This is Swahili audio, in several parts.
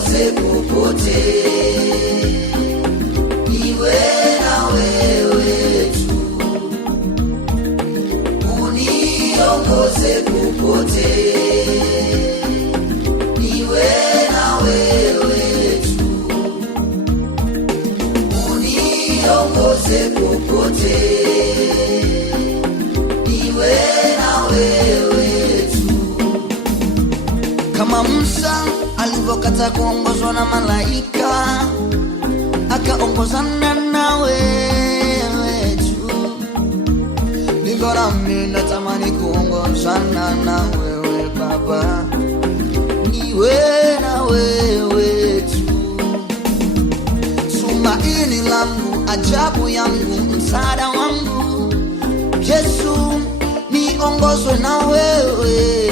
uniongoze popote, niwe na wewe tu, uniongoze popote, niwe na wewe tu, uniongoze popote, niwe na wewe tu. Kama Musa alivyokata kuongozwa na malaika, akaongozana na wewe tu, ndivyo nami natamani kuongozana na wewe Baba, niwe na wewe tu, tumaini langu, ajabu yangu, msaada wangu, Yesu, niongozwe na wewe.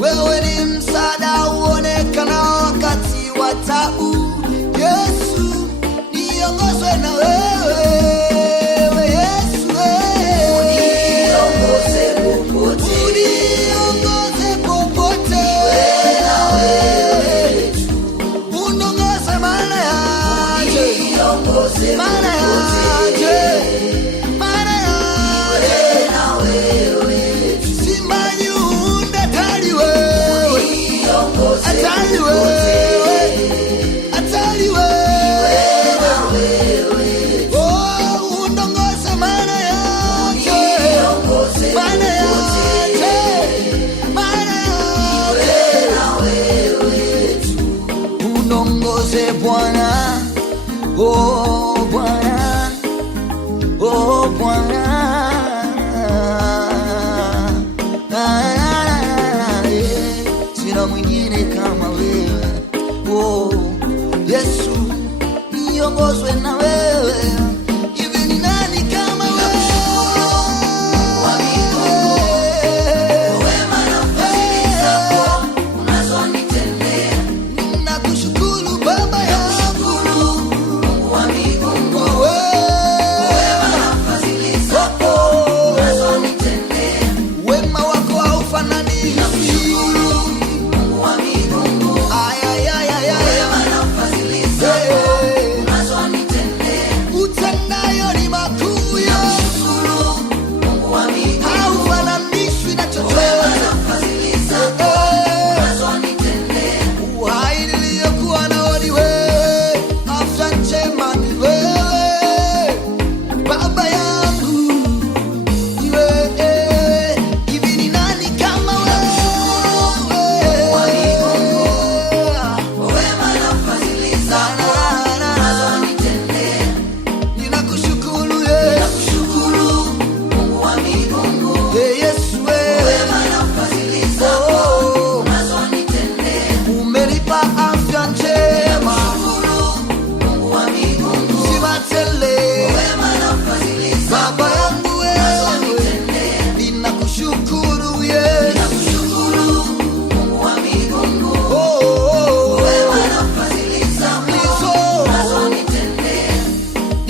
Wewe ni msaada uonekana wakati wa taabu. Yesu, niongozwe na wewe. Yesu, uniongoze popote, uniongoze popote, niwe na wewe tu, uniongoze maana yaje, uniongoze maana yaje, maana yaje, na wewe simba nyunda tali wewe, atali wewe, atali wewe, na wewe oh, uniongoze maana yaje, maana yaje, maana yaje, na wewe uniongoze Bwana, oh Bwana, oh Bwana, sina mwingine kama wewe, oh Yesu, niongozwe na wewe. Hivi ni nani kama wewe? Wema na fadhili zako unazonitendea, ninakushukuru Baba yangu, Mungu wa mbinguni. Wema na fadhili zako unazonitendea, wema wako haufanani.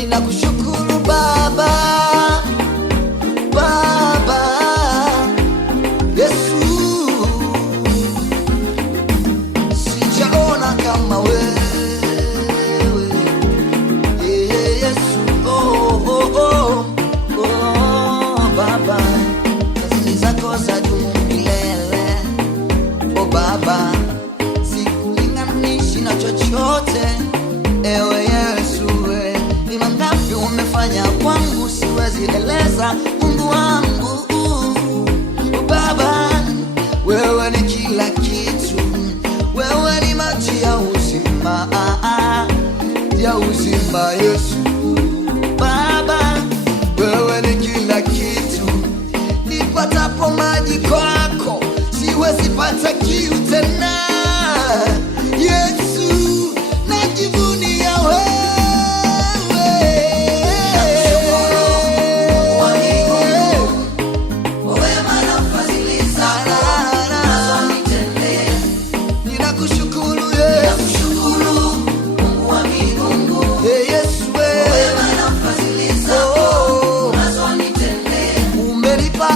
Nakushukuru Baba, Baba, Yesu, sijaona kama wewe, Yesu, oh, oh, oh, oh, Baba, fadhili zako zadumu milele, oh Baba, sikulinganishi na chochote, ewe Yesu, ni mangapi umefanya kwangu siwezi eleza, Mungu wangu, Baba, wewe ni kila kitu, wewe ni maji ya uzima, ya uzima Yesu, Baba, wewe ni kila kitu, nipatapo maji kwako siwezi pata kiu tena, Yesu, najivunia wewe. Umenipa